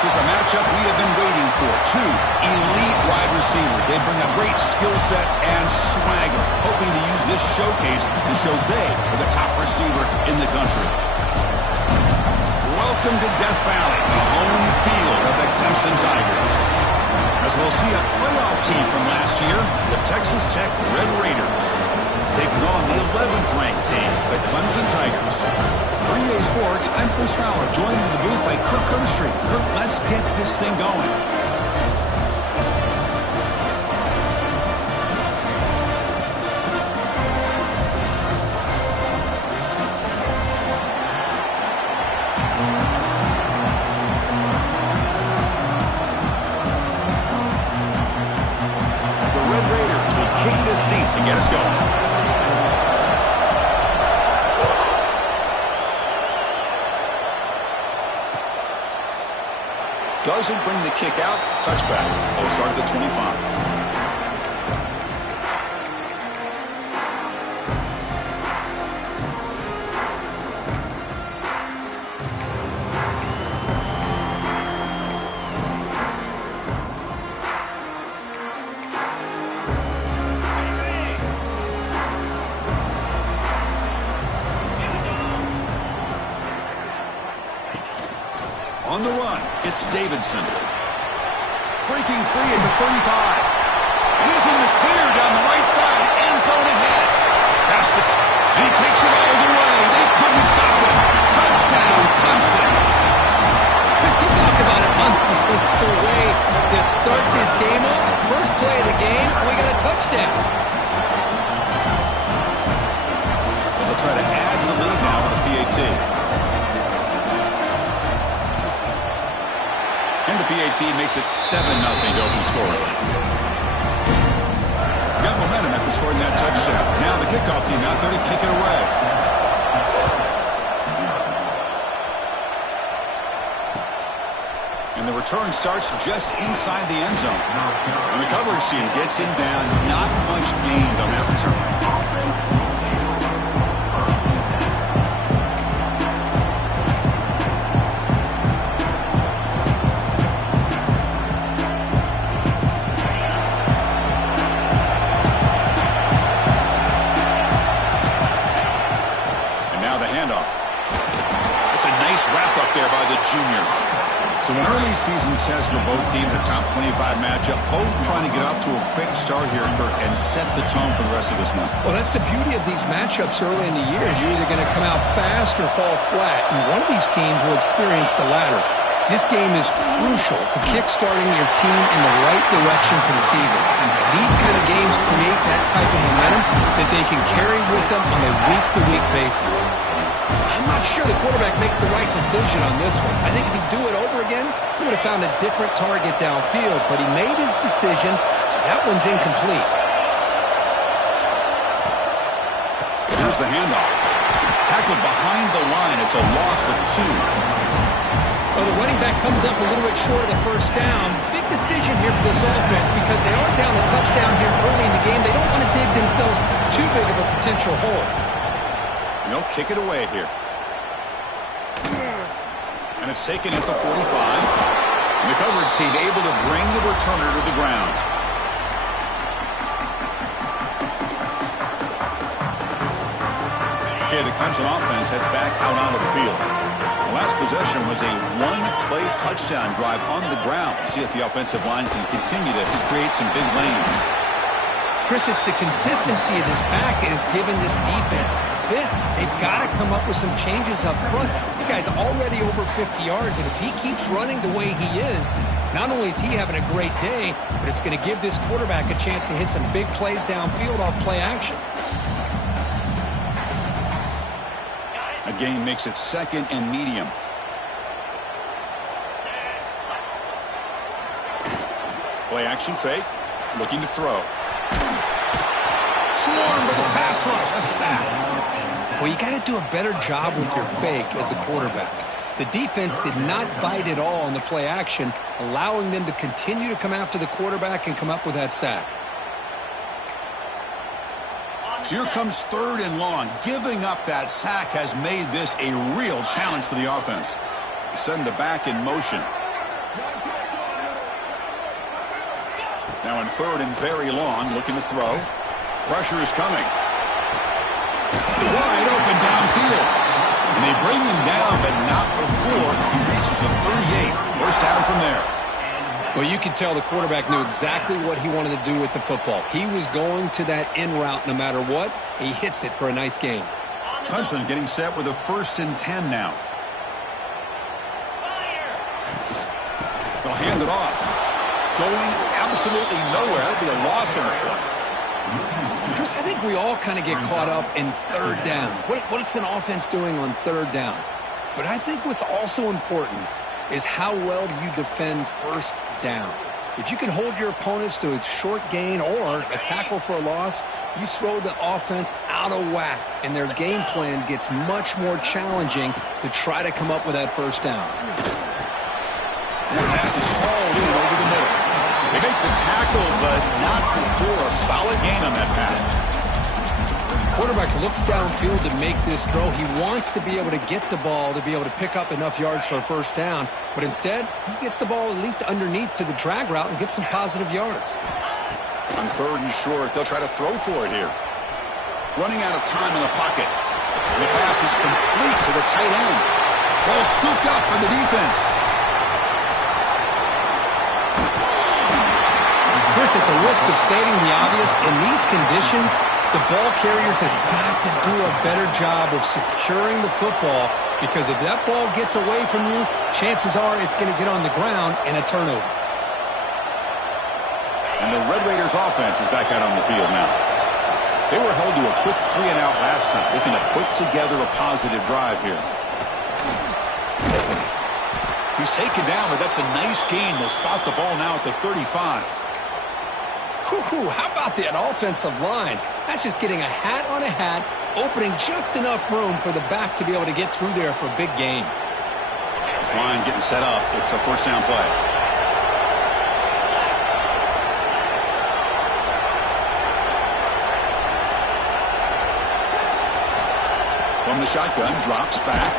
This is a matchup we have been waiting for. Two elite wide receivers. They bring a great skill set and swagger, hoping to use this showcase to show they are the top receiver in the country. Welcome to Death Valley, the home field of the Clemson Tigers. As we'll see a playoff team from last year, the Texas Tech Red Raiders, taking on the 11th ranked team, the Clemson Tigers. For EA Sports, I'm Chris Fowler, joined in the booth by Kirk Herbstreit. Kirk, let's get this thing going. The Red Raiders will kick this deep to get us going. Doesn't bring the kick out. Touchback. They'll start at the 25. On the run, it's Davidson. Breaking free at the 35. And he's in the clear down the right side. End zone ahead. Past the and he takes it all the way. They couldn't stop him. Touchdown, Clemson. Chris, you talk about an unbelievable way to start this game off. First play of the game, we got a touchdown. So they'll try to add to the lead now with a PAT. And the PAT makes it 7-0 to open scoring. Got momentum after scoring that touchdown. Now the kickoff team out there to kick it away. And the return starts just inside the end zone. And the coverage team gets him down. Not much gained on that return. There by the junior. So an early season test for both teams, a top 25 matchup. Both trying to get off to a quick start here, Kirk, and set the tone for the rest of this one. Well, that's the beauty of these matchups early in the year. You're either going to come out fast or fall flat, and one of these teams will experience the latter. This game is crucial to kick-starting your team in the right direction for the season. These kind of games create that type of momentum that they can carry with them on a week-to-week basis. I'm not sure the quarterback makes the right decision on this one. I think if he'd do it over again, he would have found a different target downfield, but he made his decision. That one's incomplete. Here's the handoff. Tackled behind the line. It's a loss of 2. Well, the running back comes up a little bit short of the first down. Big decision here for this offense because they are down a touchdown here early in the game. They don't want to dig themselves too big of a potential hole. They'll kick it away here. And it's taken at the 45. And the coverage team able to bring the returner to the ground. Okay, the Clemson offense heads back out onto the field. The last possession was a one-play touchdown drive on the ground. See if the offensive line can continue to create some big lanes. Chris, it's the consistency of this pack is giving this defense fits. They've got to come up with some changes up front. This guy's already over 50 yards, and if he keeps running the way he is, not only is he having a great day, but it's going to give this quarterback a chance to hit some big plays downfield off play action. A gain makes it 2nd and medium. Play action fake. Looking to throw. Swarmed with a pass rush. A sack. Well, you got to do a better job with your fake as the quarterback. The defense did not bite at all on the play action, allowing them to continue to come after the quarterback and come up with that sack. So here comes 3rd and long. Giving up that sack has made this a real challenge for the offense. Send the back in motion. Now on 3rd and very long, looking to throw. Pressure is coming. Wide open downfield. And they bring him down, but not before he reaches the 38. First down from there. Well, you could tell the quarterback knew exactly what he wanted to do with the football. He was going to that in route no matter what. He hits it for a nice gain. Clemson getting set with a 1st and 10 now. They'll hand it off. Going absolutely nowhere. That'll be a loss on the play. Chris, I think we all kind of get caught up in 3rd down. What's an offense doing on 3rd down? But I think what's also important is how well you defend 1st down. If you can hold your opponents to a short gain or a tackle for a loss, you throw the offense out of whack, and their game plan gets much more challenging to try to come up with that 1st down. The pass is hauled in over the middle. They make the tackle, but not before a solid gain on that pass. Quarterback looks downfield to make this throw. He wants to be able to get the ball to be able to pick up enough yards for a 1st down, but instead, he gets the ball at least underneath to the drag route and gets some positive yards. On 3rd and short, they'll try to throw for it here. Running out of time in the pocket. And the pass is complete to the tight end. Ball scooped up by the defense. Chris, at the risk of stating the obvious, in these conditions, the ball carriers have got to do a better job of securing the football, because if that ball gets away from you, chances are it's going to get on the ground and a turnover. And the Red Raiders offense is back out on the field now. They were held to a quick 3-and-out last time, looking to put together a positive drive here. He's taken down, but that's a nice gain. They'll spot the ball now at the 35. How about that offensive line? That's just getting a hat on a hat, opening just enough room for the back to be able to get through there for a big gain. This line getting set up. It's a 1st down play. From the shotgun, drops back.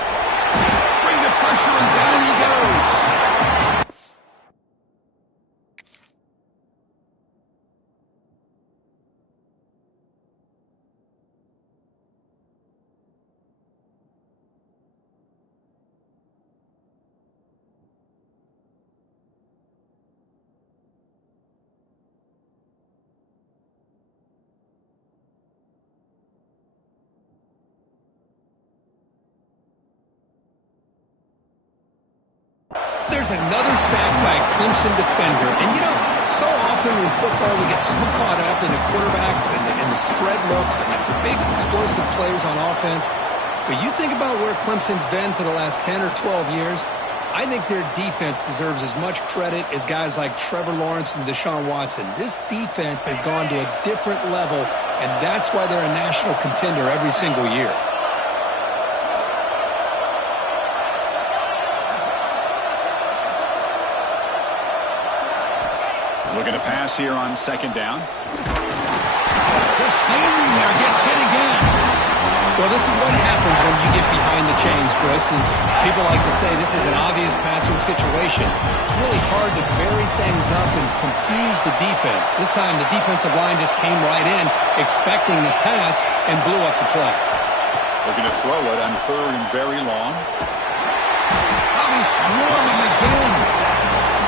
Bring the pressure, and down he goes. There's another sack by a Clemson defender. And, you know, so often in football we get so caught up in the quarterbacks and the spread looks and the big explosive plays on offense. But you think about where Clemson's been for the last 10 or 12 years, I think their defense deserves as much credit as guys like Trevor Lawrence and Deshaun Watson. This defense has gone to a different level, and that's why they're a national contender every single year. Looking to pass here on 2nd down. They're standing there, gets hit again. Well, this is what happens when you get behind the chains, Chris. Is people like to say this is an obvious passing situation. It's really hard to vary things up and confuse the defense. This time the defensive line just came right in, expecting the pass, and blew up the play. Looking to throw it on 3rd and very long. Now he's swarming again.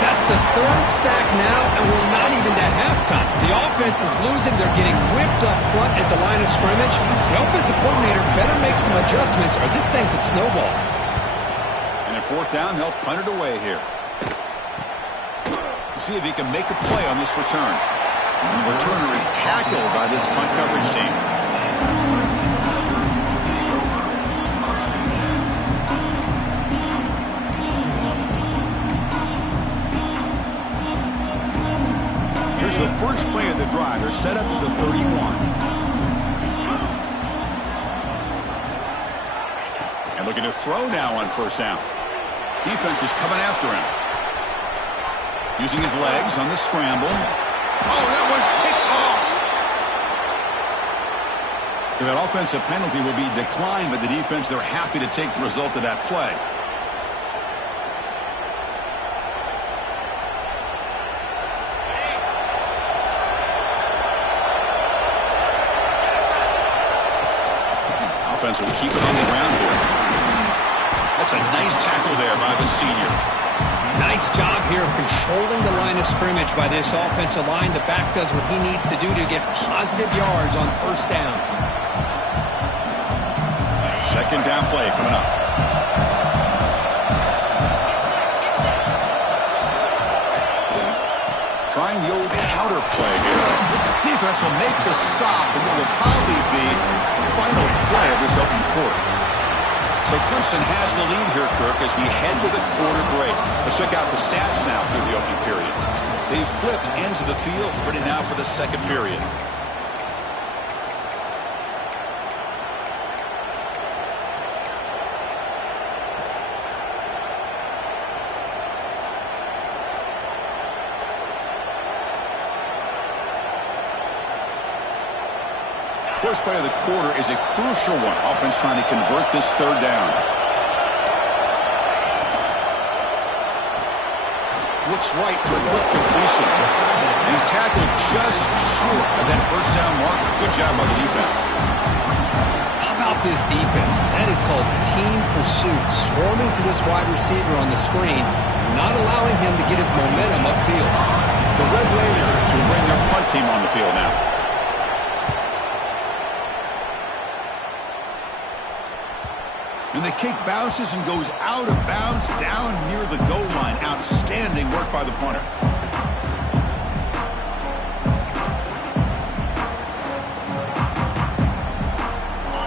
That's the 3rd sack now, and we're not even to halftime. The offense is losing. They're getting whipped up front at the line of scrimmage. The offensive coordinator better make some adjustments, or this thing could snowball. And at 4th down, they'll punt it away here. We'll see if he can make a play on this return. The returner is tackled by this punt coverage team. Here's the first play of the drive. They're set up at the 31. And looking to throw now on 1st down. Defense is coming after him. Using his legs on the scramble. Oh, that one's picked off. So that offensive penalty will be declined by the defense. They're happy to take the result of that play. offense will keep it on the ground here. That's a nice tackle there by the senior. Nice job here of controlling the line of scrimmage by this offensive line. The back does what he needs to do to get positive yards on first down. Second down play coming up. Trying the old counter play here. Defense will make the stop, and it will probably be the final play of this open quarter. So Clemson has the lead here, Kirk, as we head to the quarter break. Let's check out the stats now through the opening period. They've flipped ends of the field, ready now for the second period. First play of the quarter is a crucial one. Offense trying to convert this third down. Looks right for a quick completion. And he's tackled just short of that first down marker. Good job by the defense. How about this defense? That is called team pursuit. Swarming to this wide receiver on the screen, not allowing him to get his momentum upfield. The Red Raiders will bring their punt team on the field now. And the kick bounces and goes out of bounds down near the goal line. Outstanding work by the punter.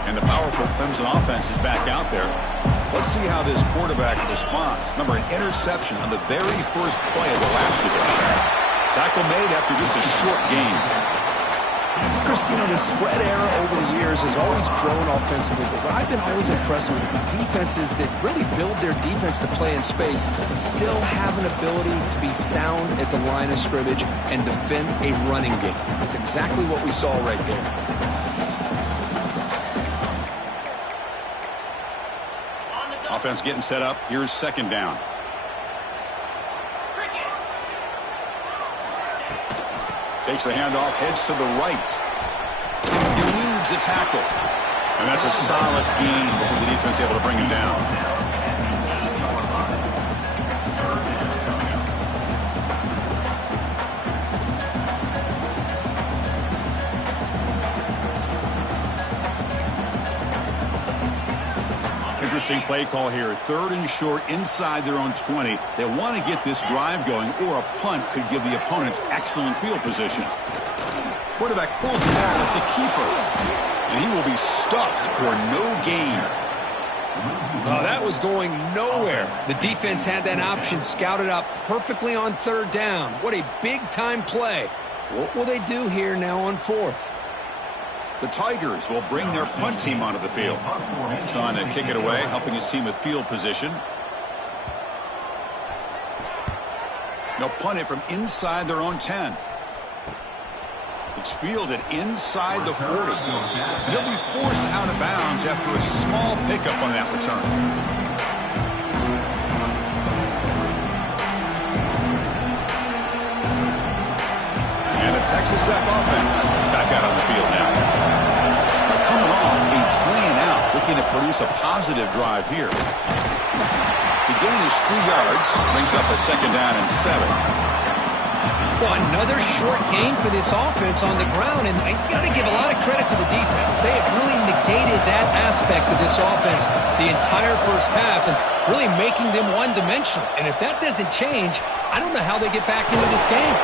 And the powerful Clemson offense is back out there. Let's see how this quarterback responds. Remember, an interception on the very first play of the last possession. Tackle made after just a short gain. Chris, you know, the spread era over the years has always grown offensively, but what I've been always impressed with defenses that really build their defense to play in space still have an ability to be sound at the line of scrimmage and defend a running game. That's exactly what we saw right there. Offense getting set up. Here's second down. Takes the handoff, heads to the right. Eludes a tackle. And that's a solid gain before the defense able to bring him down. Interesting play call here. Third and short inside their own 20. They want to get this drive going, or a punt could give the opponents excellent field position. Quarterback pulls the ball. It's a keeper. And he will be stuffed for no gain. Oh, that was going nowhere. The defense had that option scouted up perfectly on third down. What a big-time play. What will they do here now on fourth? The Tigers will bring their punt team onto the field. He's on to kick it away, helping his team with field position. They'll punt it from inside their own 10. It's fielded inside the 40. And he'll be forced out of bounds after a small pickup on that return. And the Texas Tech offense is back out on the field now. Coming off a 3-and-out, looking to produce a positive drive here. The gain is 3 yards, brings up a second down and 7. Well, another short gain for this offense on the ground, and you got to give a lot of credit to the defense. They have really negated that aspect of this offense the entire first half and really making them one-dimensional. And if that doesn't change, I don't know how they get back into this game.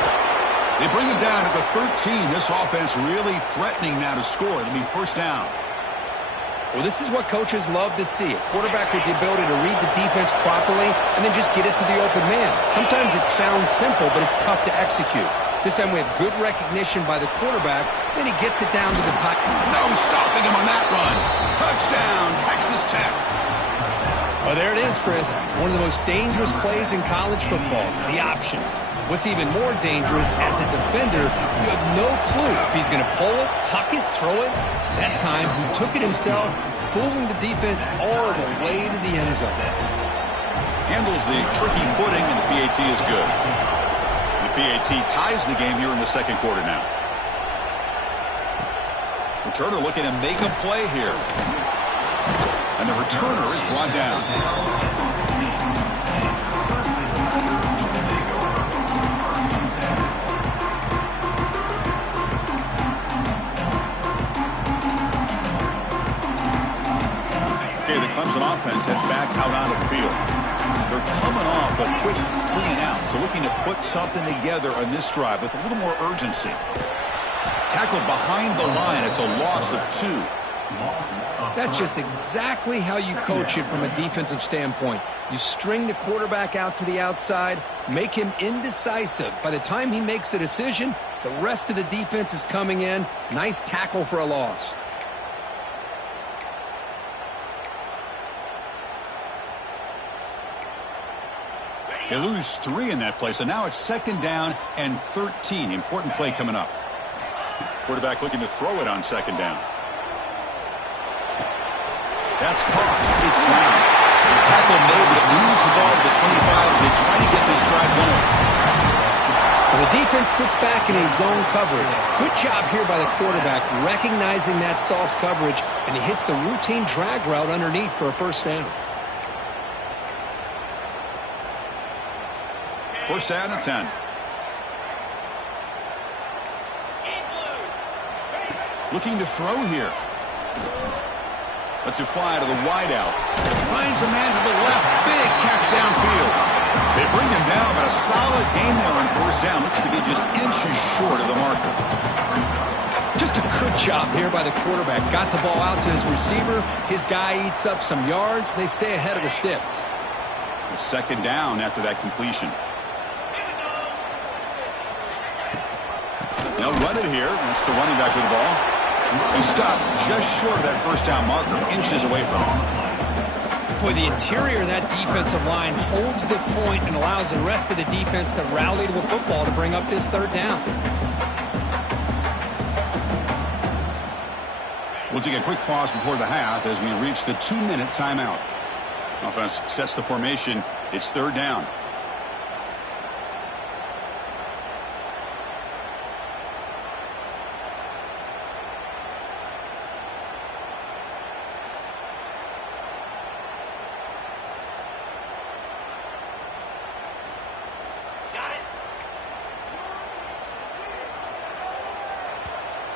They bring him down at the 13. This offense really threatening now to score. It'll be first down. Well, this is what coaches love to see. A quarterback with the ability to read the defense properly and then just get it to the open man. Sometimes it sounds simple, but it's tough to execute. This time we have good recognition by the quarterback, then he gets it down to the top. No stopping him on that run. Touchdown, Texas Tech. Well, there it is, Chris. One of the most dangerous plays in college football, the option. What's even more dangerous, as a defender, you have no clue if he's going to pull it, tuck it, throw it. That time, he took it himself, fooling the defense all the way to the end zone. Handles the tricky footing, and the PAT is good. The PAT ties the game here in the second quarter now. Returner looking to make a play here. And the returner is brought down. Okay, the Clemson offense heads back out onto the field. They're coming off a quick 3-and-out, so looking to put something together on this drive with a little more urgency. Tackled behind the line. It's a loss of 2. That's just exactly how you coach it from a defensive standpoint. You string the quarterback out to the outside, make him indecisive. By the time he makes a decision, the rest of the defense is coming in. Nice tackle for a loss. They lose 3 in that play, so now it's 2nd down and 13. Important play coming up. Quarterback looking to throw it on 2nd down. That's caught. It's Brown. The tackle made, but it moves the ball to the 25 as they try to get this drive going. Well, the defense sits back in a zone coverage. Good job here by the quarterback, recognizing that soft coverage, and he hits the routine drag route underneath for a 1st down. 1st down and 10. Looking to throw here. Lets it fly to the wideout. Finds a man to the left. Big catch downfield. They bring him down, but a solid gain there on 1st down. Looks to be just inches short of the marker. Just a good job here by the quarterback. Got the ball out to his receiver. His guy eats up some yards. They stay ahead of the sticks. 2nd down after that completion. They'll run it here. That's the running back with the ball. He stopped just short of that 1st down marker, inches away from him. Boy, the interior of that defensive line holds the point and allows the rest of the defense to rally to the football to bring up this 3rd down. We'll take a quick pause before the half as we reach the 2-minute timeout. Offense sets the formation. It's 3rd down.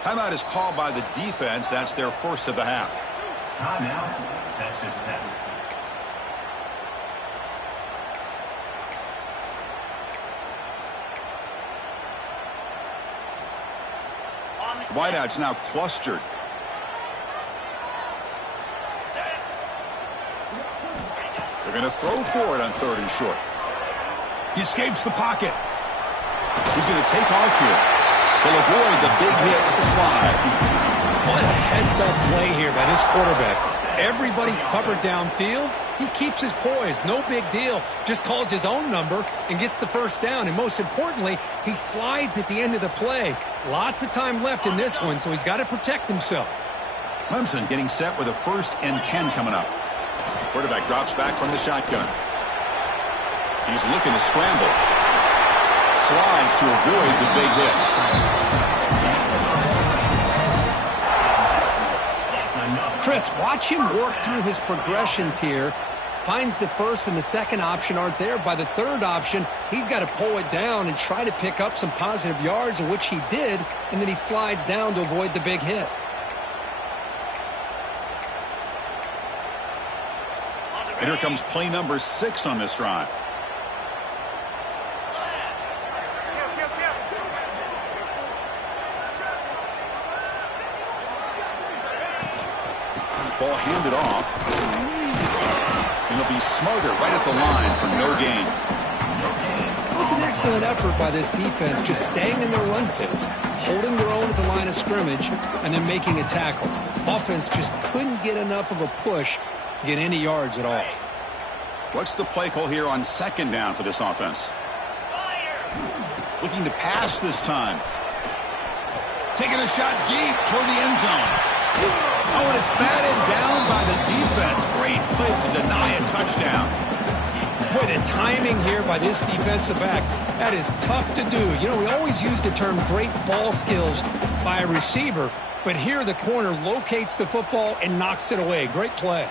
Timeout is called by the defense. That's their 1st of the half. Timeout, Texas Tech. Wideout's now clustered. They're going to throw for it on 3rd and short. He escapes the pocket. He's going to take off here. They'll avoid the big hit with the slide. What a heads-up play here by this quarterback. Everybody's covered downfield. He keeps his poise. No big deal. Just calls his own number and gets the 1st down. And most importantly, he slides at the end of the play. Lots of time left in this one, so he's got to protect himself. Clemson getting set with a 1st and 10 coming up. Quarterback drops back from the shotgun. He's looking to scramble. Slides to avoid the big hit. Chris, watch him work through his progressions here. Finds the 1st and the 2nd option aren't there. By the 3rd option, he's got to pull it down and try to pick up some positive yards, of which he did, and then he slides down to avoid the big hit. And here comes play number 6 on this drive. Ball handed off. And he'll be smarter right at the line for no gain. It was an excellent effort by this defense, just staying in their run fits, holding their own at the line of scrimmage, and then making a tackle. Offense just couldn't get enough of a push to get any yards at all. What's the play call here on 2nd down for this offense? Looking to pass this time. Taking a shot deep toward the end zone. Oh, and it's batted down by the defense. Great play to deny a touchdown. Boy, the timing here by this defensive back, that is tough to do. You know, we always use the term great ball skills by a receiver. But here the corner locates the football and knocks it away. Great play.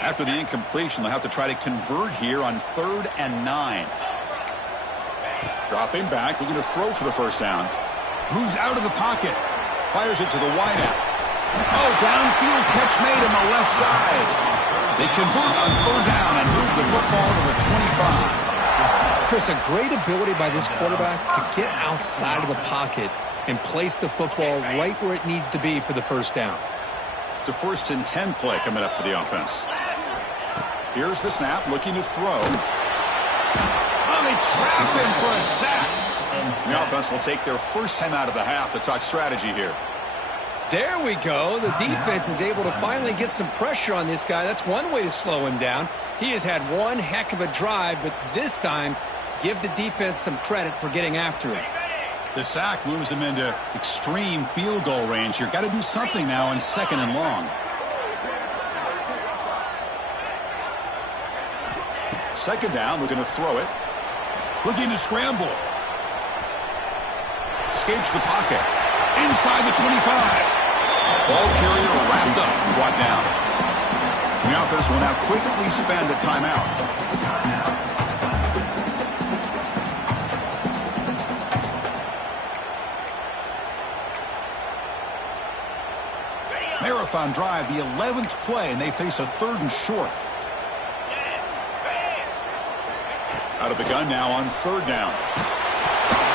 After the incompletion, they'll have to try to convert here on 3rd and 9. Dropping back, looking to throw for the first down. Moves out of the pocket. Fires it to the wideout. Oh, downfield catch made on the left side. They convert on 3rd down and move the football to the 25. Chris, a great ability by this quarterback to get outside of the pocket and place the football right where it needs to be for the first down. It's a 1st and 10 play coming up for the offense. Here's the snap, looking to throw. Oh, they trap him for a sack. The offense will take their first time out of the half to talk strategy here. There we go. The defense is able to finally get some pressure on this guy. That's one way to slow him down. He has had one heck of a drive, but this time, give the defense some credit for getting after him. The sack moves him into extreme field goal range here. Got to do something now on 2nd and long. 2nd down, looking to throw it. Looking to scramble. Escapes the pocket. Inside the 25. Ball carrier wrapped up, brought down. The offense will now quickly spend a timeout. Marathon drive, the 11th play, and they face a 3rd and short. Out of the gun now on 3rd down.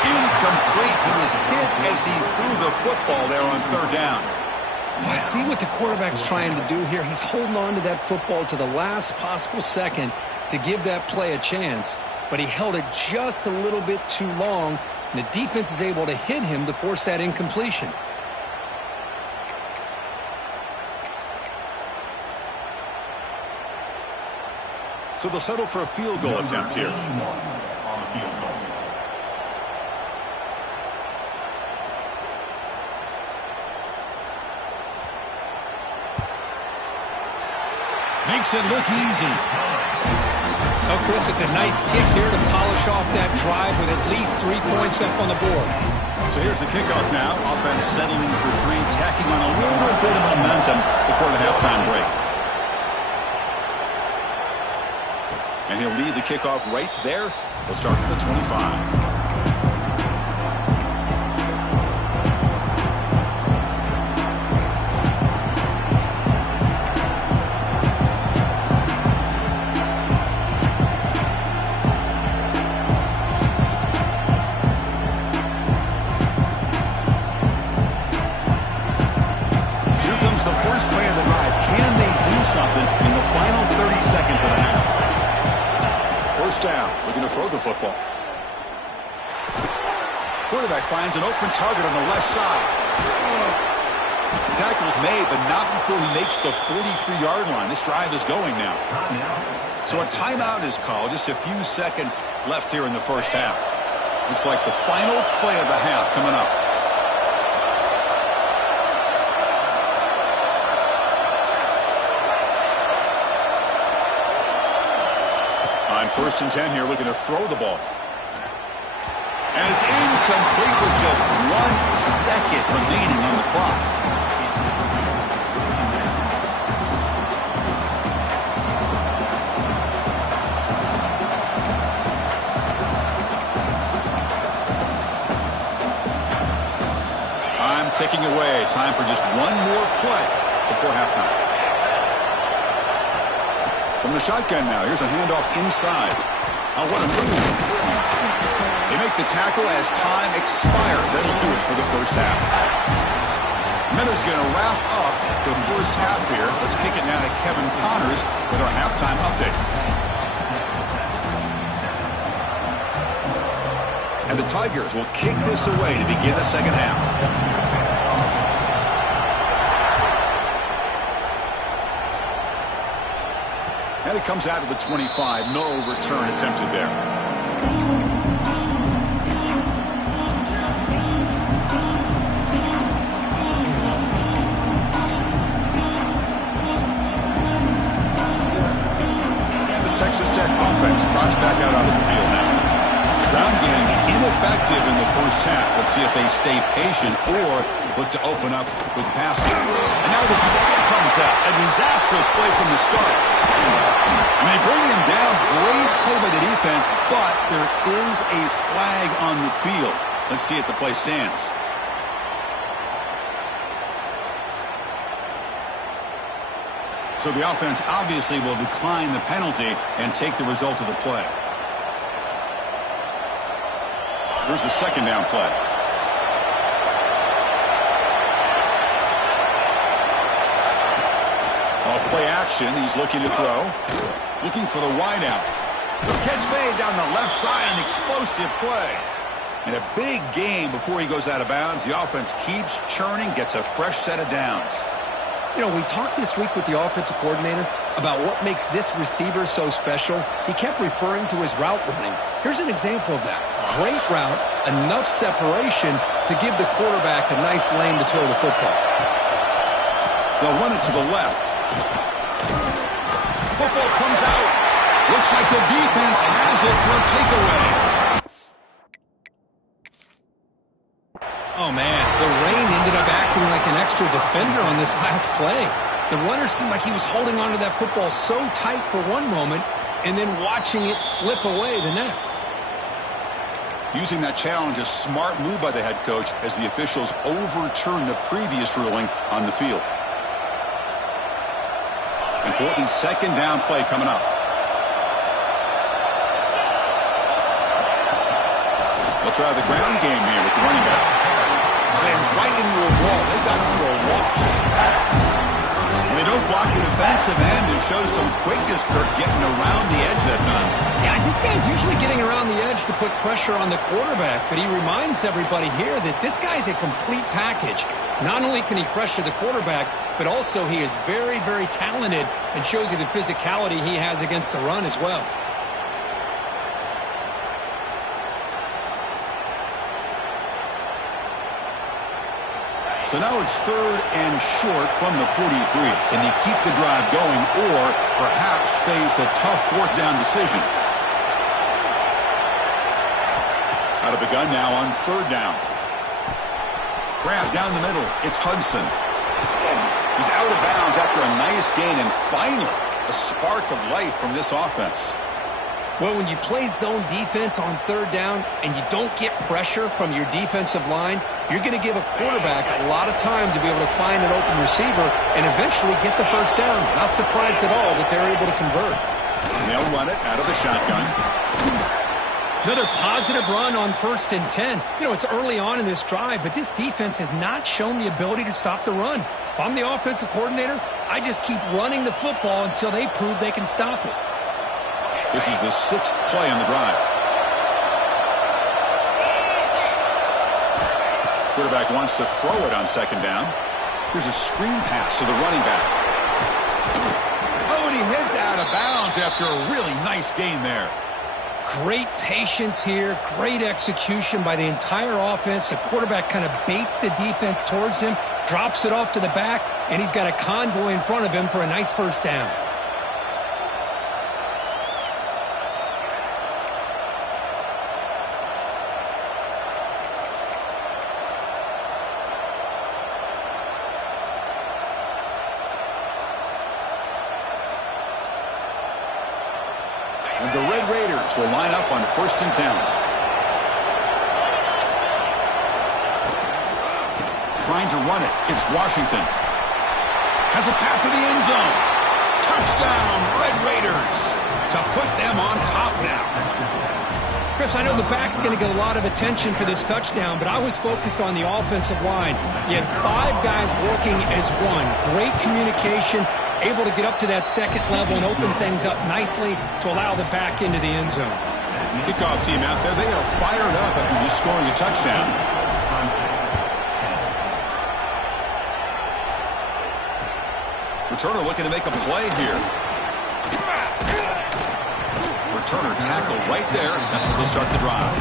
Incomplete. He was hit as he threw the football there on 3rd down. I see what the quarterback's trying to do here. He's holding on to that football to the last possible second to give that play a chance. But he held it just a little bit too long, and the defense is able to hit him to force that incompletion. So they'll settle for a field goal attempt here. Makes it look easy. Oh, Chris, it's a nice kick here to polish off that drive with at least 3 points up on the board. So here's the kickoff now. Offense settling for 3, tacking on a little bit of momentum before the halftime break. And he'll lead the kickoff right there. They'll start at the 25. Here comes the first play of the drive. Can they do something in the final 30 seconds of the half? First down, looking to throw the football. Quarterback finds an open target on the left side. Tackle's made, but not before he makes the 43-yard line. This drive is going now. So a timeout is called. Just a few seconds left here in the first half. Looks like the final play of the half coming up. On 1st and 10 here, looking to throw the ball. And it's incomplete with just 1 second remaining on the clock. Time ticking away. Time for just one more play before halftime. From the shotgun now, here's a handoff inside. Oh, what a move. They make the tackle as time expires. That'll do it for the first half. Miller's going to wrap up the first half here. Let's kick it now to Kevin Connors with our halftime update. And the Tigers will kick this away to begin the second half. And it comes out of the 25. No return attempted there. And the Texas Tech offense trots back out onto the field now. The ground game ineffective in the first first half. Let's see if they stay patient or look to open up with passing. And now the ball comes out. A disastrous play from the start. And they bring him down. Great play by the defense, but there is a flag on the field. Let's see if the play stands. So the offense obviously will decline the penalty and take the result of the play. Here's the second down play. Off play action, he's looking to throw. Looking for the wide out. Catch made down the left side, an explosive play. And a big gain before he goes out of bounds. The offense keeps churning, gets a fresh set of downs. You know, we talked this week with the offensive coordinator about what makes this receiver so special. He kept referring to his route running. Here's an example of that. Great route, enough separation to give the quarterback a nice lane to throw the football. They'll run it to the left. Football comes out. Looks like the defense has it for a takeaway. Oh, man, the rain ended up acting like an extra defender on this last play. The runner seemed like he was holding onto that football so tight for one moment and then watching it slip away the next. Using that challenge, a smart move by the head coach as the officials overturned the previous ruling on the field. Important second down play coming up. They'll try the ground game here with the running back. Slams right into a wall. They got him for a loss. They don't block the defensive end to show some quickness, Kirk, getting around the edge that time. Yeah, this guy's usually getting around the edge to put pressure on the quarterback, but he reminds everybody here that this guy's a complete package. Not only can he pressure the quarterback, but also he is very, very talented and shows you the physicality he has against the run as well. So now it's third and short from the 43. Can they keep the drive going or perhaps face a tough fourth down decision? Out of the gun now on third down. Grab down the middle. It's Hudson. He's out of bounds after a nice gain, and finally a spark of life from this offense. Well, when you play zone defense on third down and you don't get pressure from your defensive line, you're going to give a quarterback a lot of time to be able to find an open receiver and eventually get the first down. Not surprised at all that they're able to convert. They'll run it out of the shotgun. Another positive run on 1st and 10. You know, it's early on in this drive, but this defense has not shown the ability to stop the run. If I'm the offensive coordinator, I just keep running the football until they prove they can stop it. This is the 6th play on the drive. Quarterback wants to throw it on second down. Here's a screen pass to the running back. Oh, and he heads out of bounds after a really nice gain there. Great patience here, great execution by the entire offense. The quarterback kind of baits the defense towards him, drops it off to the back, and he's got a convoy in front of him for a nice first down. And the Red Raiders will line up on 1st and 10. Trying to run it. It's Washington. Has a path to the end zone. Touchdown, Red Raiders. To put them on top now. Chris, I know the back's going to get a lot of attention for this touchdown, but I was focused on the offensive line. You had 5 guys working as one. Great communication, able to get up to that second level and open things up nicely to allow the back into the end zone. Kickoff team out there, they are fired up after just scoring a touchdown. Returner looking to make a play here. Returner tackle right there. That's where they'll start the drive.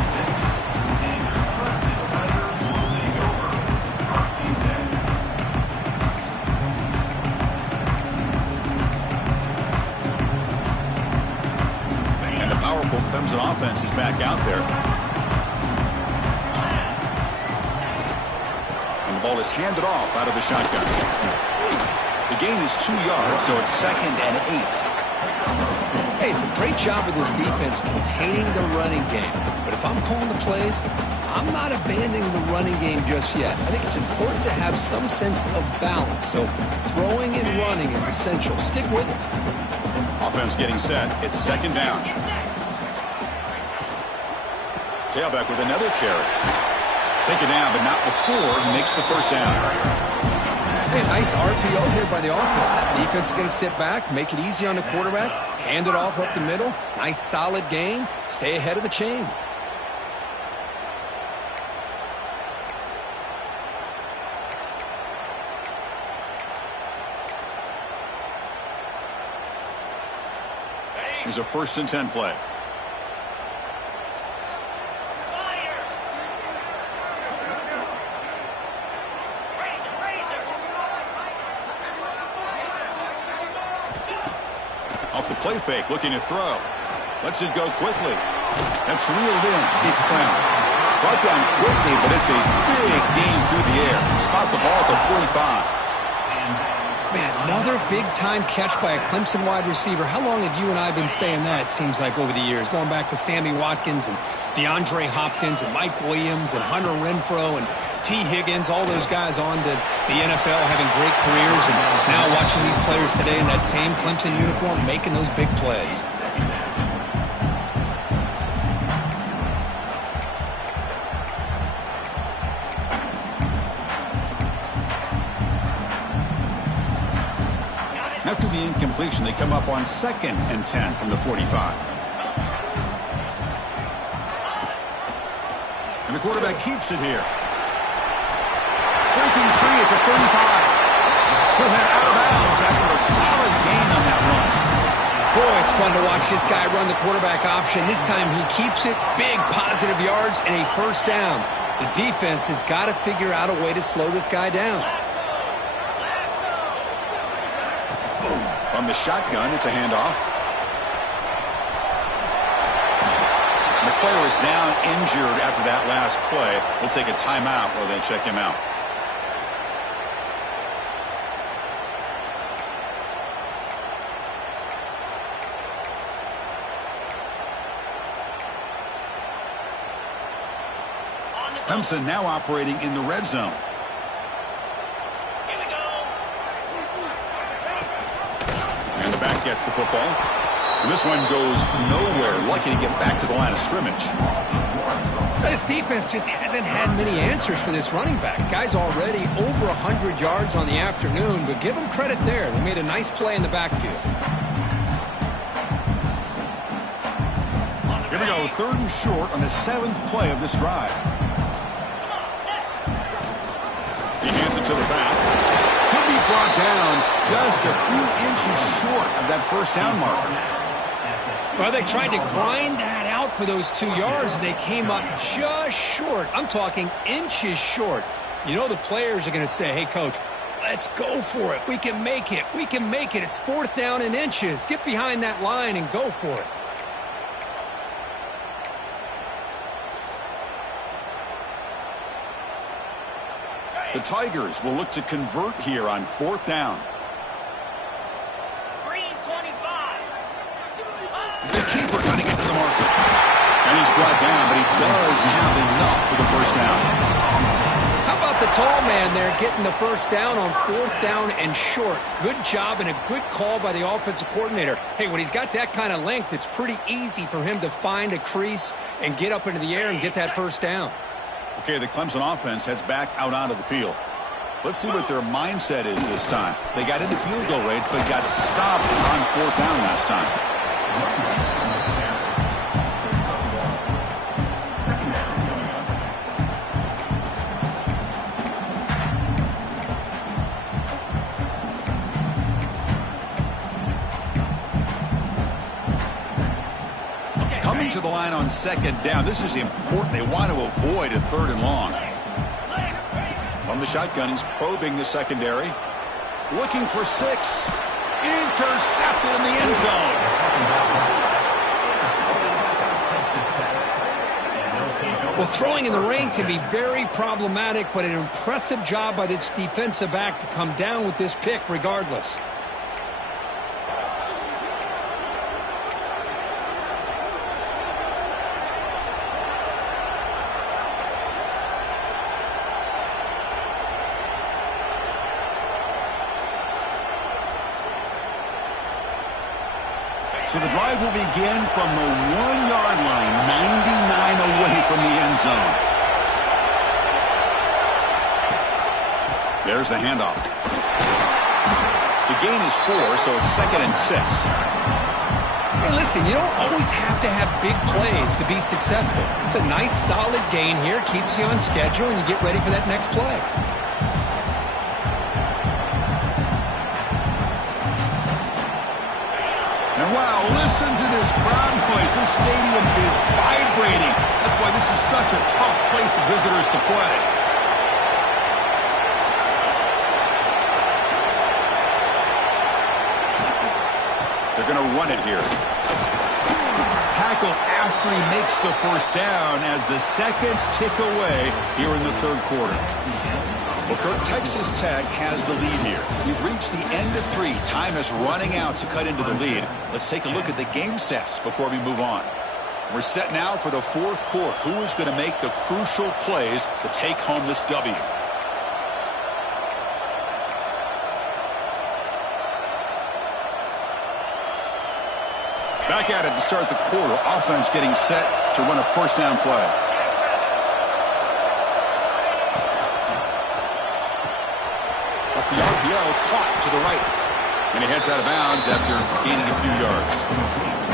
And the powerful Clemson offense is back out there. ball is handed off out of the shotgun. The gain is 2 yards, so it's 2nd and 8. Hey, it's a great job of this defense containing the running game. But if I'm calling the plays, I'm not abandoning the running game just yet. I think it's important to have some sense of balance. So throwing and running is essential. Stick with it. Offense getting set. It's 2nd down. Tailback with another carry. Take it down, but not before he makes the first down. Hey, nice RPO here by the offense. Defense is going to sit back, make it easy on the quarterback, hand it off up the middle. Nice solid gain. Stay ahead of the chains. Here's a 1st and 10 play. Off the play fake, looking to throw. Lets it go quickly. That's reeled in. It's Brown. Brought down quickly, but it's a big gain through the air. Spot the ball at the 45. Man, another big-time catch by a Clemson wide receiver. How long have you and I been saying that, it seems like, over the years? Going back to Sammy Watkins and DeAndre Hopkins and Mike Williams and Hunter Renfrow and T. Higgins, all those guys on to the NFL having great careers, and now watching these players today in that same Clemson uniform making those big plays. After the incompletion, they come up on 2nd and 10 from the 45. And the quarterback keeps it here. Breaking free at the 35. He'll head out of bounds after a solid gain on that run. Boy, it's fun to watch this guy run the quarterback option. This time he keeps it, big positive yards, and a 1st down. The defense has got to figure out a way to slow this guy down. On the shotgun, it's a handoff. The player is down injured after that last play. We'll take a timeout while they check him out. Clemson now operating in the red zone. And the back gets the football. And this one goes nowhere. Lucky to get back to the line of scrimmage. This defense just hasn't had many answers for this running back. Guy's already over 100 yards on the afternoon, but give him credit there. They made a nice play in the backfield. Here we go, 3rd and short on the 7th play of this drive. He hands it to the back. He'll be brought down just a few inches short of that 1st down marker. Well, they tried to grind that out for those 2 yards, and they came up just short. I'm talking inches short. You know the players are going to say, hey, Coach, let's go for it. We can make it. We can make it. It's 4th down in inches. Get behind that line and go for it. The Tigers will look to convert here on 4th down. It's a keeper trying to get to the marker. And he's brought down, but he does have enough for the 1st down. How about the tall man there getting the 1st down on 4th down and short? Good job and a good call by the offensive coordinator. Hey, when he's got that kind of length, it's pretty easy for him to find a crease and get up into the air and get that 1st down. Okay, the Clemson offense heads back out onto the field. Let's see what their mindset is this time. They got into field goal range, but got stopped on 4th down last time. Coming to the line on 2nd down. This is important. They want to avoid a 3rd and long. From the shotgun, he's probing the secondary. Looking for 6. Intercepted in the end zone. Well, throwing in the rain can be very problematic, but an impressive job by this defensive back to come down with this pick regardless. So the drive will begin from the 1-yard line, 99 away from the end zone. There's the handoff. The gain is 4, so it's 2nd and 6. Hey, listen, you don't always have to have big plays to be successful. It's a nice, solid gain here, keeps you on schedule, and you get ready for that next play. And wow, listen to this crowd noise. This stadium is vibrating. That's why this is such a tough place for visitors to play. They're going to run it here. Tackle after he makes the first down as the seconds tick away here in the third quarter. Well, Kirk, Texas Tech has the lead here. We've reached the end of 3. Time is running out to cut into the lead. Let's take a look at the game sets before we move on. We're set now for the fourth quarter. Who is going to make the crucial plays to take home this W? Back at it to start the quarter. Offense getting set to run a first down play. Off the RPO, caught to the right. And he heads out of bounds after gaining a few yards.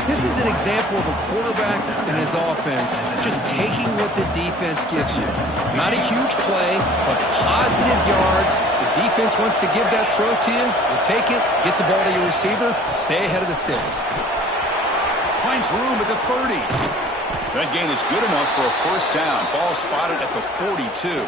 This is an example of a quarterback and his offense just taking what the defense gives you. Not a huge play, but positive yards. The defense wants to give that throw to you. You take it, get the ball to your receiver, stay ahead of the sticks. Finds room at the 30. That gain is good enough for a first down. Ball spotted at the 42.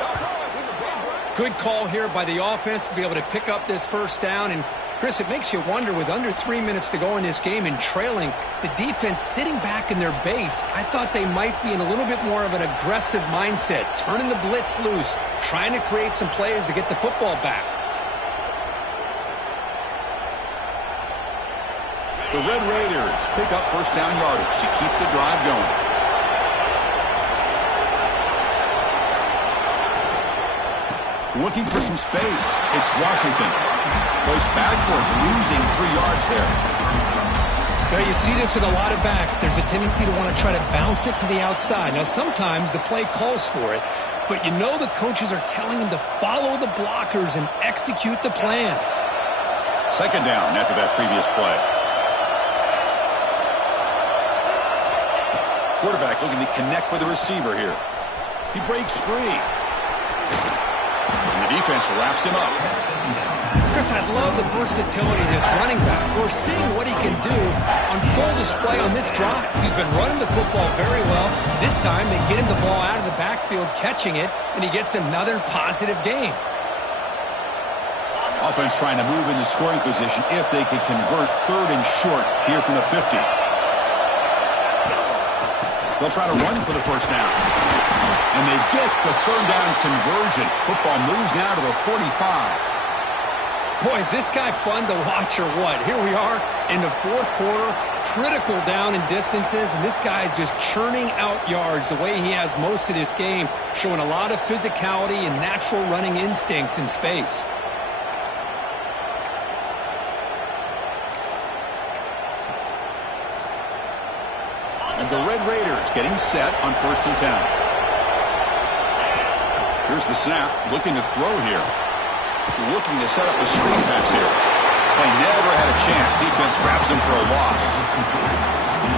Good call here by the offense to be able to pick up this first down. And, Chris, it makes you wonder, with under 3 minutes to go in this game and trailing, the defense sitting back in their base, I thought they might be in a little bit more of an aggressive mindset, turning the blitz loose, trying to create some plays to get the football back. The Red Raiders pick up first down yardage to keep the drive going. Looking for some space. It's Washington. Goes backwards, losing 3 yards there. Now, you see this with a lot of backs. There's a tendency to want to try to bounce it to the outside. Now, sometimes the play calls for it, but you know the coaches are telling them to follow the blockers and execute the plan. Second down after that previous play. Quarterback looking to connect with the receiver here. He breaks free. And the defense wraps him up. Chris, I love the versatility of this running back. We're seeing what he can do on full display on this drive. He's been running the football very well. This time they get him the ball out of the backfield, catching it, and he gets another positive gain. Offense trying to move into scoring position if they can convert third and short here from the 50. They'll try to run for the first down. And they get the third down conversion. Football moves now to the 45. Boy, is this guy fun to watch or what? Here we are in the fourth quarter, critical down in distances, and this guy is just churning out yards the way he has most of this game, showing a lot of physicality and natural running instincts in space. And the Red Raiders getting set on 1st and 10. Here's the snap, looking to throw here. Looking to set up a screen pass here. They never had a chance. Defense grabs him for a loss.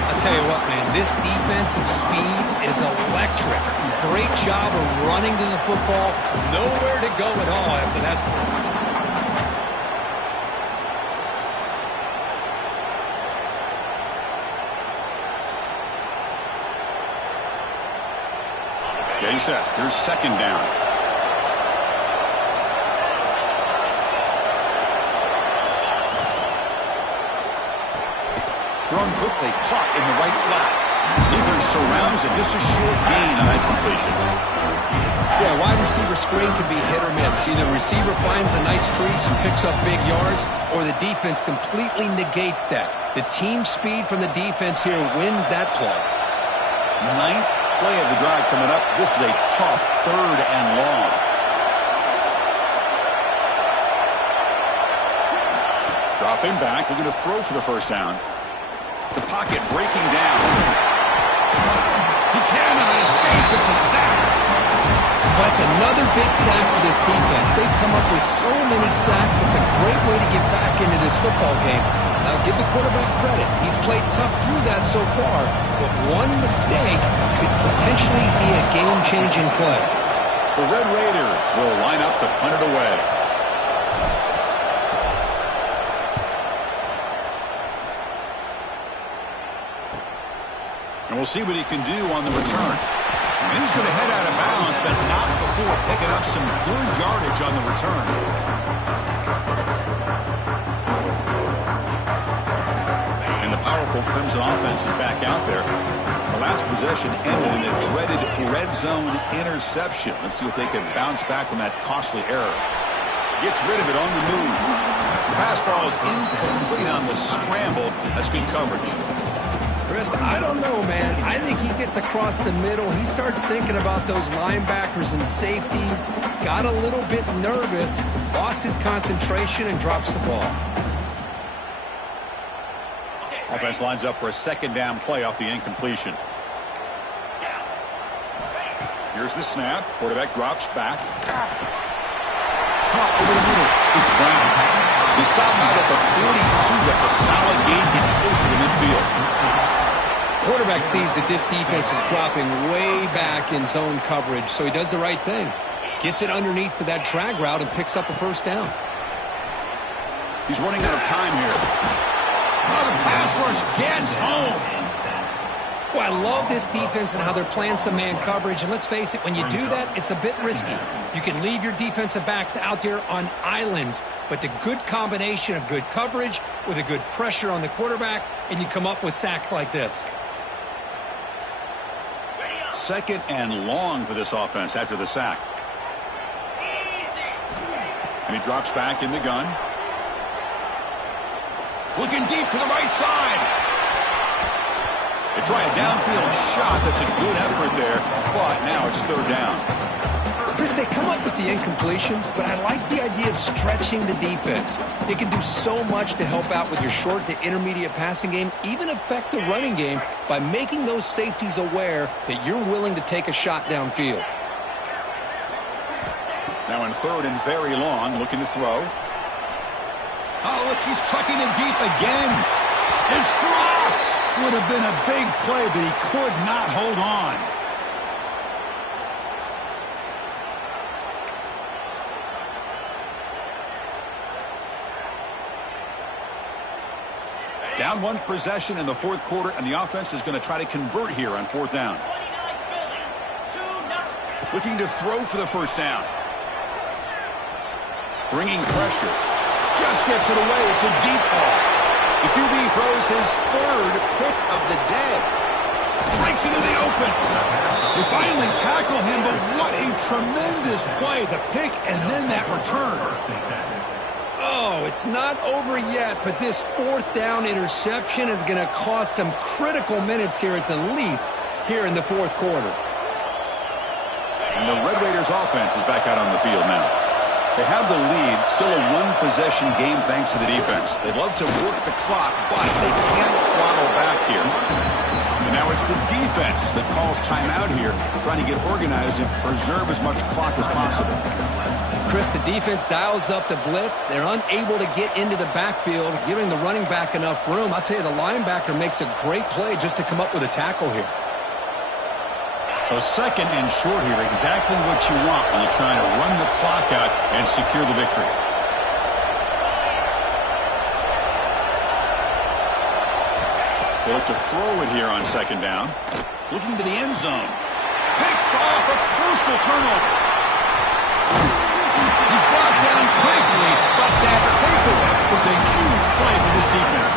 I'll tell you what, man, this defensive speed is electric. Great job of running to the football. Nowhere to go at all after that. Getting set. Here's second down. Thrown quickly, caught in the right flat. Defense surrounds it. Just a short gain on that completion. Yeah, wide receiver screen can be hit or miss. Either the receiver finds a nice crease and picks up big yards, or the defense completely negates that. The team speed from the defense here wins that play. Ninth play of the drive coming up. This is a tough 3rd and long. Dropping back. We're going to throw for the first down. The pocket breaking down. He cannot escape. It's a sack. That's another big sack for this defense. They've come up with so many sacks. It's a great way to get back into this football game. Now, give the quarterback credit. He's played tough through that so far, but one mistake could potentially be a game-changing play. The Red Raiders will line up to punt it away. And we'll see what he can do on the return. And he's going to head out of bounds, but not before picking up some good yardage on the return. And the powerful Clemson offense is back out there. The last possession ended in a dreaded red zone interception. Let's see if they can bounce back from that costly error. Gets rid of it on the move. The pass falls incomplete on the scramble. That's good coverage. Chris, I don't know, man. I think he gets across the middle. He starts thinking about those linebackers and safeties. Got a little bit nervous, lost his concentration, and drops the ball. Offense lines up for a 2nd down play off the incompletion. Here's the snap. Quarterback drops back. Caught over the middle. It's Brown. They stop out at the 42. That's a solid gain, getting closer to midfield. Quarterback sees that this defense is dropping way back in zone coverage, so he does the right thing. Gets it underneath to that drag route and picks up a 1st down. He's running out of time here. Another pass rush gets home. Well, I love this defense and how they're playing some man coverage. And let's face it, when you do that, it's a bit risky. You can leave your defensive backs out there on islands, but the good combination of good coverage with a good pressure on the quarterback, and you come up with sacks like this. 2nd and long for this offense after the sack. And he drops back in the gun. Looking deep to the right side. They try a downfield shot. That's a good effort there. But now it's 3rd down. Chris, they come up with the incompletion, but I like the idea of stretching the defense. It can do so much to help out with your short to intermediate passing game, even affect the running game by making those safeties aware that you're willing to take a shot downfield. Now in 3rd and very long, looking to throw. Oh, look, he's trucking it deep again. It's dropped. Would have been a big play, but he could not hold on. Down 1 possession in the 4th quarter, and the offense is going to try to convert here on 4th down. Looking to throw for the 1st down. Bringing pressure. Just gets it away. It's a deep ball. The QB throws his 3rd pick of the day. Breaks into the open. They finally tackle him, but what a tremendous play. The pick and then that return. Oh, it's not over yet, but this 4th down interception is going to cost them critical minutes here at the least here in the 4th quarter. And the Red Raiders offense is back out on the field now. They have the lead, still a 1-possession game thanks to the defense. They'd love to work the clock, but they can't throttle back here. And now it's the defense that calls timeout here, trying to get organized and preserve as much clock as possible. Chris, the defense dials up the blitz. They're unable to get into the backfield, giving the running back enough room. I'll tell you, the linebacker makes a great play just to come up with a tackle here. So 2nd and short here, exactly what you want when you're trying to run the clock out and secure the victory. They look to throw it here on 2nd down. Looking to the end zone. Picked off, a crucial turnover. He's brought down quickly, but that takeaway was a huge play for this defense.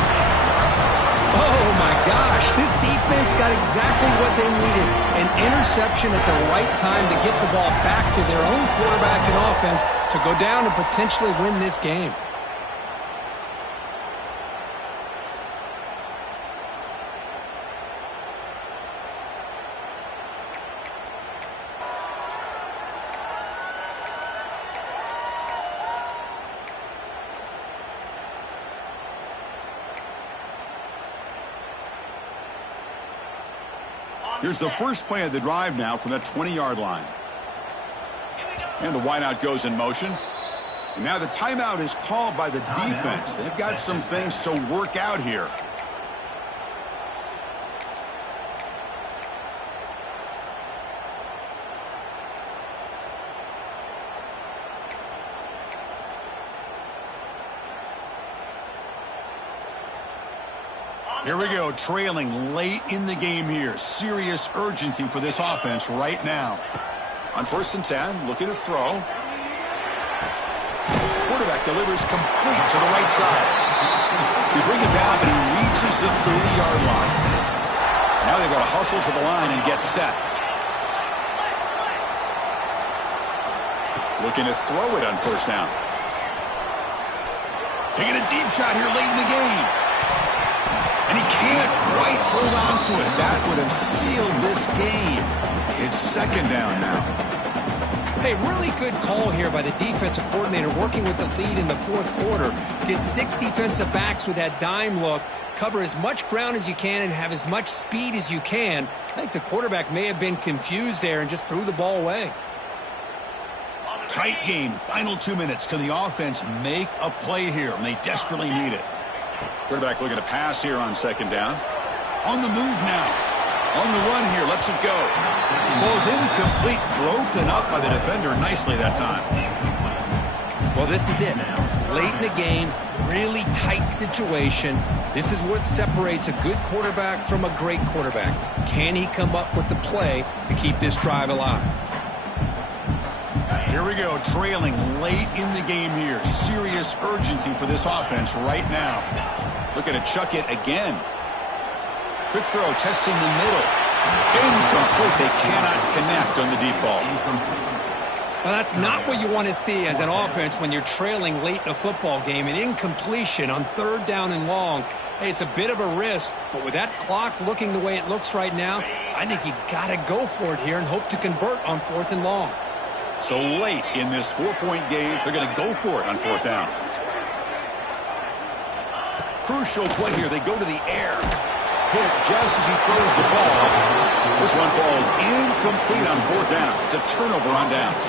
Oh, my gosh. This defense got got exactly what they needed, an interception at the right time to get the ball back to their own quarterback and offense to go down and potentially win this game. Here's the first play of the drive now from the 20-yard line. And the wideout goes in motion. And now the timeout is called by the defense. They've got some things to work out here. Here we go, trailing late in the game here. Serious urgency for this offense right now. On 1st and 10, looking to throw. Quarterback delivers complete to the right side. They bring him down, but he reaches the 30-yard line. Now they've got to hustle to the line and get set. Looking to throw it on 1st down. Taking a deep shot here late in the game. And he can't quite hold on to it. That would have sealed this game. It's 2nd down now. Hey, really good call here by the defensive coordinator working with the lead in the 4th quarter. Get 6 defensive backs with that dime look. Cover as much ground as you can and have as much speed as you can. I think the quarterback may have been confused there and just threw the ball away. Tight game. Final 2 minutes. Can the offense make a play here? And they desperately need it. Quarterback looking to pass here on 2nd down. On the move now. On the run here. Lets it go. Falls incomplete. Broken up by the defender nicely that time. Well, this is it. Late in the game. Really tight situation. This is what separates a good quarterback from a great quarterback. Can he come up with the play to keep this drive alive? Here we go. Trailing late in the game here. Serious urgency for this offense right now. Looking to chuck it again. Quick throw, testing the middle. Incomplete. They cannot connect on the deep ball. Well, that's not what you want to see as an offense when you're trailing late in a football game. An incompletion on 3rd down and long. Hey, it's a bit of a risk, but with that clock looking the way it looks right now, I think you got to go for it here and hope to convert on 4th and long. So late in this 4-point game, they're going to go for it on 4th down. Crucial play here. They go to the air. Hit just as he throws the ball. This one falls incomplete on 4th down. It's a turnover on downs.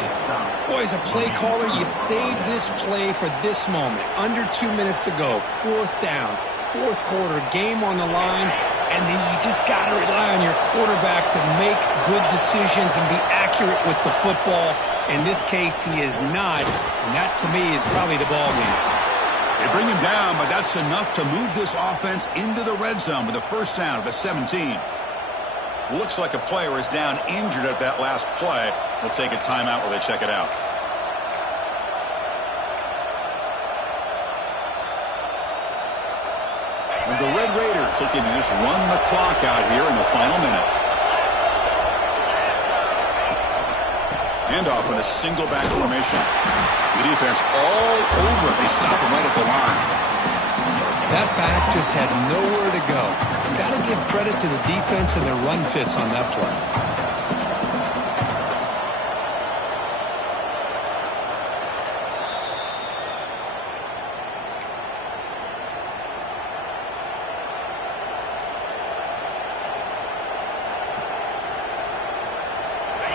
Boy, as a play caller, you save this play for this moment. Under 2 minutes to go. 4th down. 4th quarter. Game on the line. And then you just got to rely on your quarterback to make good decisions and be accurate with the football. In this case, he is not. And that, to me, is probably the ball game. They bring him down, but that's enough to move this offense into the red zone with a 1st down at the 17. Looks like a player is down injured at that last play. We'll take a timeout while they check it out. And the Red Raiders looking to just run the clock out here in the final minute. Handoff in a single back formation. The defense all over it. They stop him right at the line. That back just had nowhere to go. Got to give credit to the defense and their run fits on that play.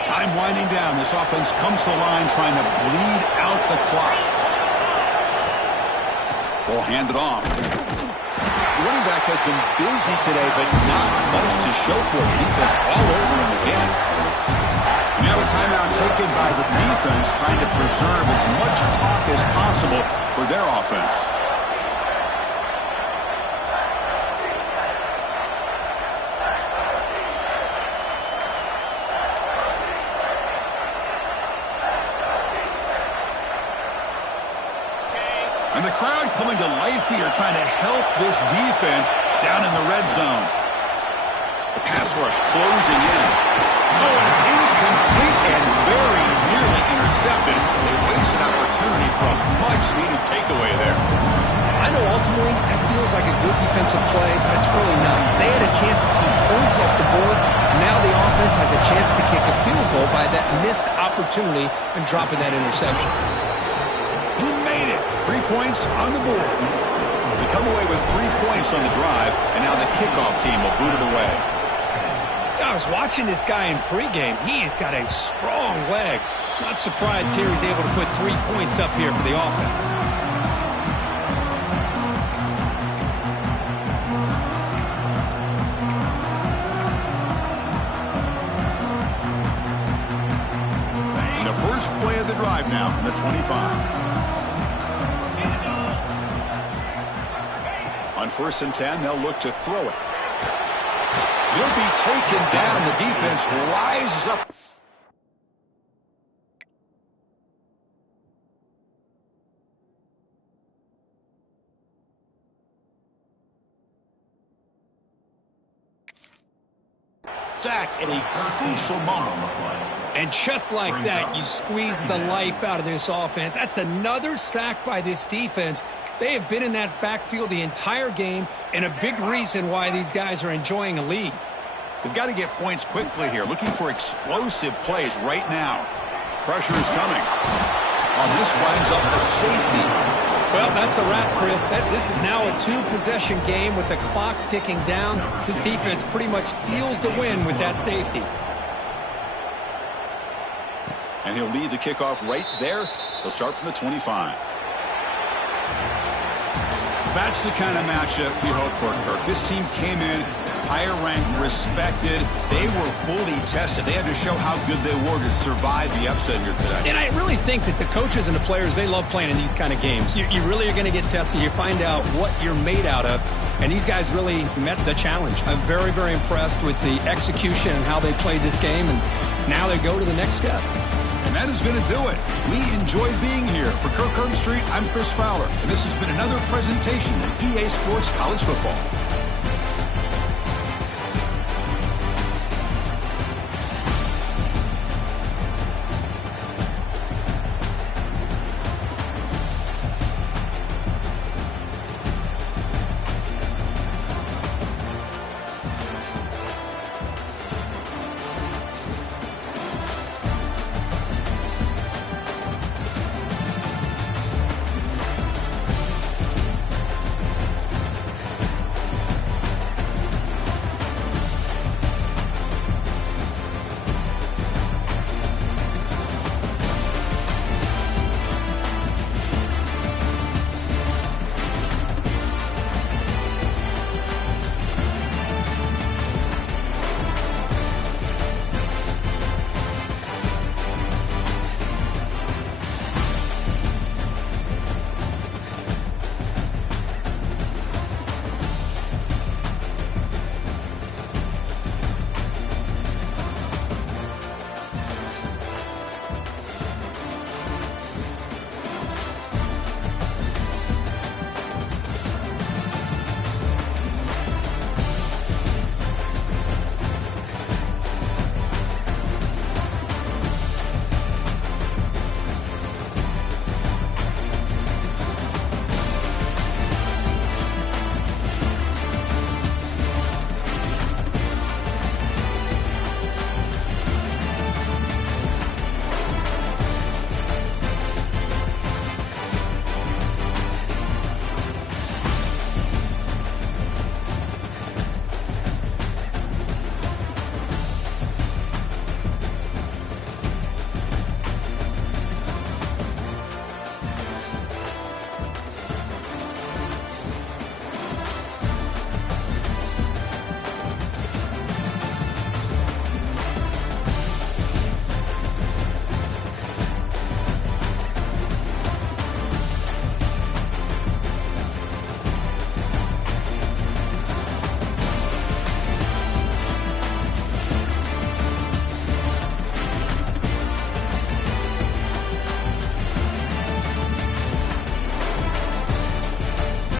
Time winding down. This offense comes to the line trying to bleed out the clock. Ball handed off. The running back has been busy today, but not much to show for it. The defense all over him again. Now a timeout taken by the defense trying to preserve as much clock as possible for their offense. And the crowd coming to life here, trying to help this defense down in the red zone. The pass rush closing in. Oh, and it's incomplete and very nearly intercepted. A wasted opportunity for a much-needed takeaway there. I know ultimately that feels like a good defensive play, but it's really not. They had a chance to keep points off the board, and now the offense has a chance to kick a field goal by that missed opportunity and dropping that interception. He made it. 3 points on the board. We come away with 3 points on the drive, and now the kickoff team will boot it away. I was watching this guy in pregame. He's got a strong leg. Not surprised here he's able to put 3 points up here for the offense. The first play of the drive now from the 25. On 1st and 10, they'll look to throw it. He'll be taken down. The defense rises up. Sack at a crucial moment. And just like that, you squeeze the life out of this offense. That's another sack by this defense. They have been in that backfield the entire game, and a big reason why these guys are enjoying a lead. They've got to get points quickly here, looking for explosive plays right now. Pressure is coming. This winds up a safety. Well, that's a wrap, Chris. This is now a 2-possession game with the clock ticking down. This defense pretty much seals the win with that safety. And he'll lead the kickoff right there. They'll start from the 25. That's the kind of matchup we hope for, Kirk. This team came in higher ranked, respected. They were fully tested. They had to show how good they were to survive the upset here today. And I really think that the coaches and the players, they love playing in these kind of games. You really are going to get tested. You find out what you're made out of. And these guys really met the challenge. I'm very, very impressed with the execution and how they played this game. And now they go to the next step. And that is going to do it. We enjoyed being here. For Kirk Herbstreit, I'm Chris Fowler. And this has been another presentation of EA Sports College Football.